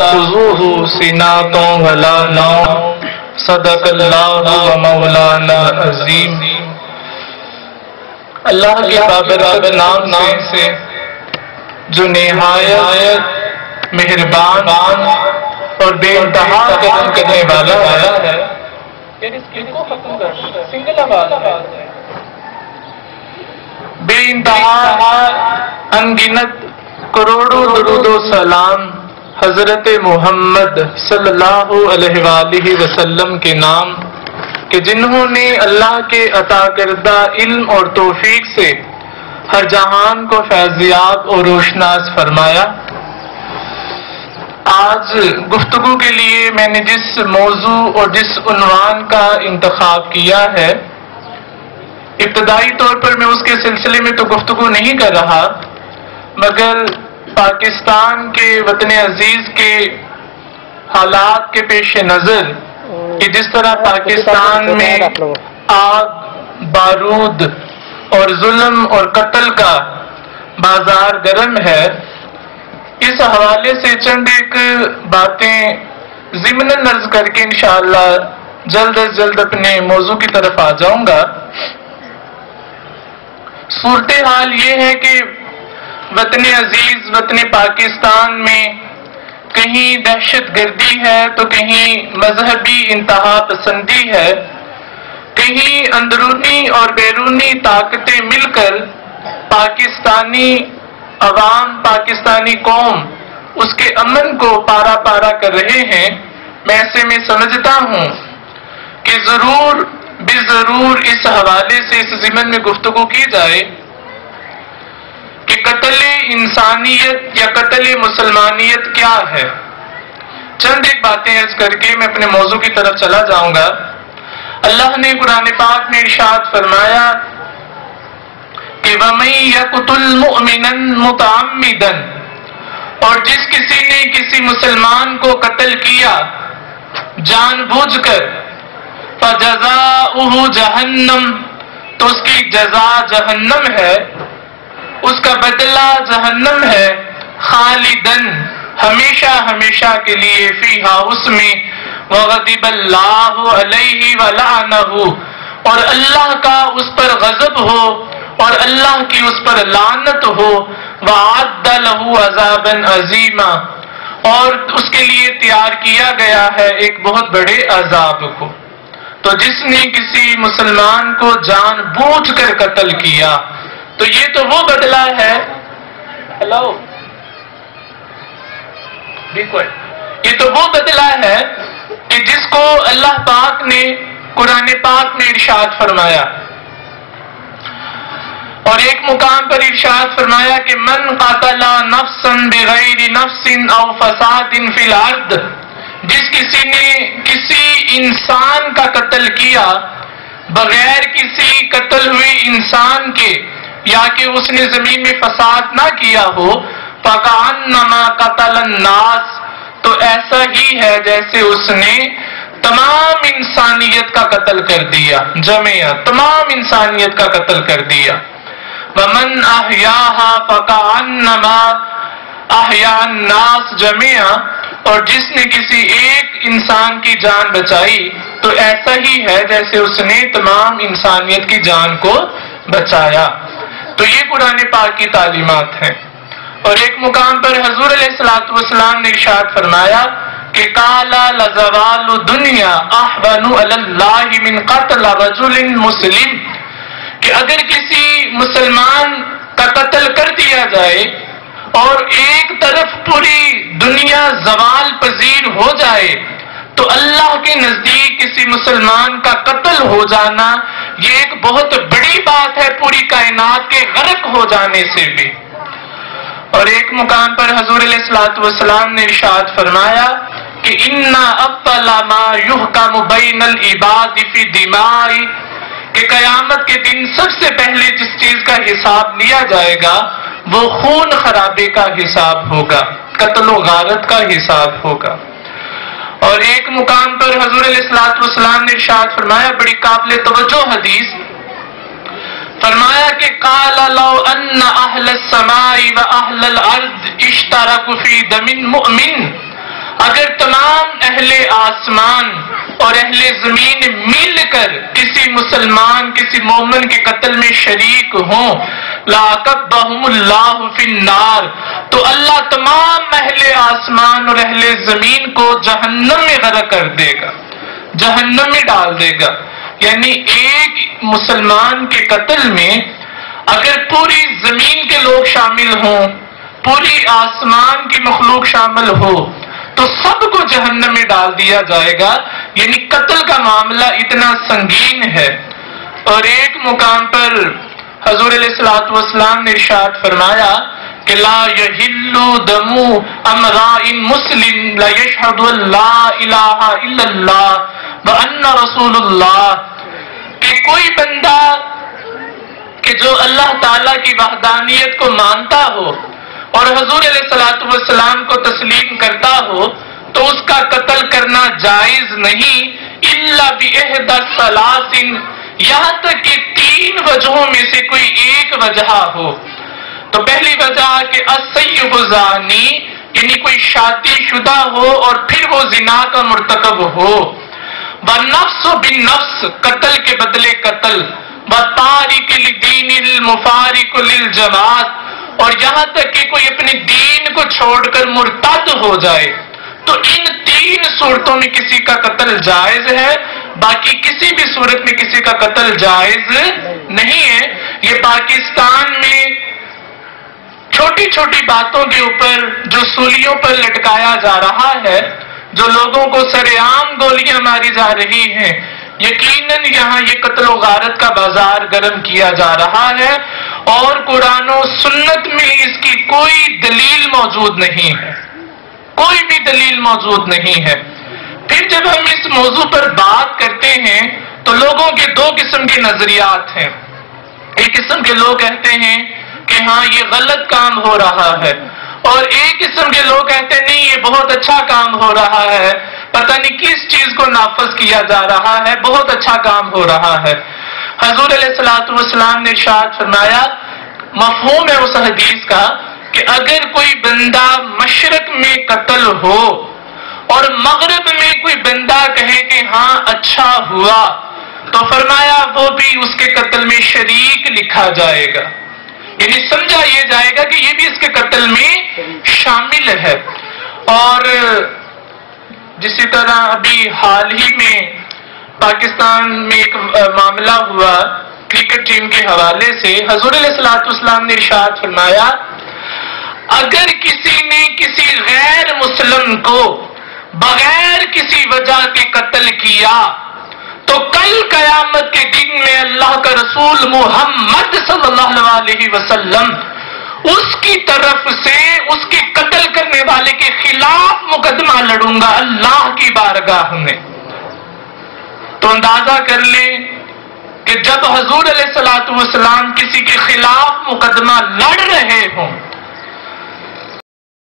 خذوہ سنات ولا نوم صدق اللہ و مولانا عظیم۔ اللہ کے بابرکت نام سے جو نہایت مہربان اور بے انتہا کرم کرنے والا ہے۔ بے انتہا انگنت کروڑوں درود و سلام حضرت محمد صلی اللہ علیہ وآلہ وسلم کے نام کہ جنہوں نے اللہ کے عطا کردہ علم اور توفیق سے ہر جہان کو فیضیاب اور روشناس فرمایا۔ آج گفتگو کے لیے میں نے جس موضوع اور جس عنوان کا انتخاب کیا ہے، ابتدائی طور پر میں اس کے سلسلے میں تو گفتگو نہیں کر رہا، مگر پاکستان کے وطن عزیز کے حالات کے پیش نظر کہ جس طرح پاکستان میں آگ، بارود اور ظلم اور قتل کا بازار گرم ہے، اس حوالے سے چند ایک باتیں ضمناً عرض کر کے انشاءاللہ جلد از جلد اپنے موضوع کی طرف آ جاؤں گا۔ صورتحال یہ ہے کہ وطن عزیز وطن پاکستان میں کہیں دہشت گردی ہے تو کہیں مذہبی انتہا پسندی ہے، کہیں اندرونی اور بیرونی طاقتیں مل کر پاکستانی عوام، پاکستانی قوم اس کے امن کو پارا پارا کر رہے ہیں۔ میں ایسے میں سمجھتا ہوں کہ ضرور بضرور اس حوالے سے اس ضمن میں گفتگو کی جائے کہ قتل انسانیت یا قتل مسلمانیت کیا ہے۔ چند ایک باتیں عرض کر کے میں اپنے موضوع کی طرف چلا جاؤں گا۔ اللہ نے قرآن پاک میں ارشاد فرمایا کہ وَمَن يَقْتُلْ مُؤْمِنًا مُتَعَمِّدًا، اور جس کسی نے کسی مسلمان کو قتل کیا جان بوجھ کر، فَجَزَاؤُهُ جَهَنَّمُ، تو اس کی جزا جہنم ہے، اس کا بدلہ جہنم ہے، خالدن، ہمیشہ ہمیشہ کے لیے، فیہا، اس میں، وغضب اللہ علیہ ولعنہ، اور اللہ کا اس پر غضب ہو اور اللہ کی اس پر لعنت ہو، وَأَعَدَّ لَهُ عَذَابًا عَظِیمًا، اور اس کے لیے تیار کیا گیا ہے ایک بہت بڑے عذاب کو۔ تو جس نے کسی مسلمان کو جان بوجھ کر قتل کیا تو یہ تو وہ بدلہ ہے، یہ تو وہ بدلہ ہے کہ جس کو اللہ پاک نے قرآن پاک میں ارشاد فرمایا، اور ایک مقام پر ارشاد فرمایا کہ من قتل نفسا بغیر نفس او فساد فی الارض، جس کسی نے کسی انسان کا قتل کیا بغیر کسی قتل ہوئی انسان کے، یا کہ اس نے زمین میں فساد نہ کیا ہو، فَكَأَنَّمَا قَتَلَ النَّاسَ، تو ایسا ہی ہے جیسے اس نے تمام انسانیت کا قتل کر دیا، جميعا تمام انسانیت کا قتل کر دیا۔ وَمَنْ أَحْيَاهَا فَكَأَنَّمَا أَحْيَا النَّاسَ جَمِيعًا، اور جس نے کسی ایک انسان کی جان بچائی تو ایسا ہی ہے جیسے اس نے تمام انسانیت کی جان کو بچایا۔ تو یہ قرآن پاک کی تعلیمات ہیں۔ اور ایک مقام پر حضور علیہ السلام نے ارشاد فرمایا کہ قَالَ لَزَوَالُ الدُّنْيَا أَحْوَنُ عَلَى اللَّهِ مِنْ قَتْلِ رَجُلٍ مُسْلِمٍ، کہ اگر کسی مسلمان کا قتل کر دیا جائے اور ایک طرف پوری دنیا زوال پذیر ہو جائے تو اللہ کے نزدیک کسی مسلمان کا قتل ہو جانا یہ ایک بہت بڑی بات ہے، پوری کائنات کے غرق ہو جانے سے بھی۔ اور ایک مقام پر حضور علیہ السلام نے ارشاد فرمایا کہ اِنَّا أَبْطَلَ مَا يُحْكَمُ بَيْنَ الْعِبَادِ فِي الدِّمَاءِ، کہ قیامت کے دن سب سے پہلے جس چیز کا حساب لیا جائے گا وہ خون خرابے کا حساب ہوگا، قتل و غارت کا حساب ہوگا۔ اور ایک مقام پر حضور علیہ السلام نے ارشاد فرمایا، بڑی قابل توجہ حدیث، فرمایا کہ قال لو ان اہل السماء و اہل الارض اشترکوا فی دم مؤمن، اہل آسمان اور اہل زمین مل کر کسی مسلمان کسی مومن کے قتل میں شریک ہوں لَعَقَبَّهُمُ اللَّهُ فِي النَّارِ، تو اللہ تمام اہل آسمان اور اہل زمین کو جہنم میں غرق کر دے گا، جہنم میں ڈال دے گا۔ یعنی ایک مسلمان کے قتل میں اگر پوری زمین کے لوگ شامل ہوں، پوری آسمان کی مخلوق شامل ہو، تو سب کو جہنم میں ڈال دیا جائے گا۔ یعنی قتل کا معاملہ اتنا سنگین ہے۔ اور ایک مقام پر حضور علیہ الصلوۃ والسلام نے ارشاد فرمایا کہ لا یحل دم امرئ مسلم لا یشہد ان لا الہ الا اللہ وان رسول اللہ، کہ کوئی بندہ کہ جو اللہ تعالیٰ کی وحدانیت کو مانتا ہو اور حضور علیہ الصلوۃ والسلام کو تسلیم کرتا ہو تو اس کا قتل کرنا جائز نہیں، الا باحدى ثلاث، یہاں تک کہ 3 وجہوں میں سے کوئی ایک وجہ ہو۔ تو پہلی وجہ کہ السیب زانی، یعنی کوئی شادی شدہ ہو اور پھر وہ زنا کا مرتکب ہو، والنفس بالنفس، قتل کے بدلے قتل، والتارک لدین المفارق للجماعت، اور یہاں تک کہ کوئی اپنے دین کو چھوڑ کر مرتد ہو جائے، تو ان 3 صورتوں میں کسی کا قتل جائز ہے، باقی کسی بھی صورت میں کسی کا قتل جائز نہیں ہے۔ یہ پاکستان میں چھوٹی چھوٹی باتوں کے اوپر جو سولیوں پر لٹکایا جا رہا ہے، جو لوگوں کو سرے عام گولیاں ماری جا رہی ہیں، یقیناً یہاں یہ قتل و غارت کا بازار گرم کیا جا رہا ہے، اور قرآن و سنت میں اس کی کوئی دلیل موجود نہیں ہے، کوئی بھی دلیل موجود نہیں ہے۔ پھر جب ہم اس موضوع پر بات کرتے ہیں تو لوگوں کے 2 قسم کے نظریات ہیں۔ ایک قسم کے لوگ کہتے ہیں کہ ہاں یہ غلط کام ہو رہا ہے، اور ایک قسم کے لوگ کہتے ہیں نہیں یہ بہت اچھا کام ہو رہا ہے، پتہ نہیں کس چیز کو نافذ کیا جا رہا ہے، بہت اچھا کام ہو رہا ہے۔ حضور علیہ الصلوۃ والسلام نے ارشاد فرمایا، مفہوم ہے اس حدیث کا کہ اگر کوئی بندہ مشرق میں قتل ہو اور مغرب میں کوئی بندہ کہے کہ ہاں اچھا ہوا، تو فرمایا وہ بھی اس کے قتل میں شریک لکھا جائے گا، یعنی سمجھا یہ جائے گا کہ یہ بھی اس کے قتل میں شامل ہے۔ اور جسی طرح ابھی حال ہی میں پاکستان میں ایک معاملہ ہوا کرکٹ ٹیم کے حوالے سے، حضور علیہ الصلوۃ والسلام نے ارشاد فرمایا اگر کسی نے کسی غیر مسلم کو بغیر کسی وجہ کے قتل کیا تو کل قیامت کے دن میں اللہ کا رسول محمد صلی اللہ علیہ وسلم اس کی طرف سے اس کے قتل کرنے والے کے خلاف مقدمہ لڑوں گا اللہ کی بارگاہ میں۔ تو اندازہ کر لیں کہ جب حضور علیہ الصلوۃ والسلام کسی کے خلاف مقدمہ لڑ رہے ہوں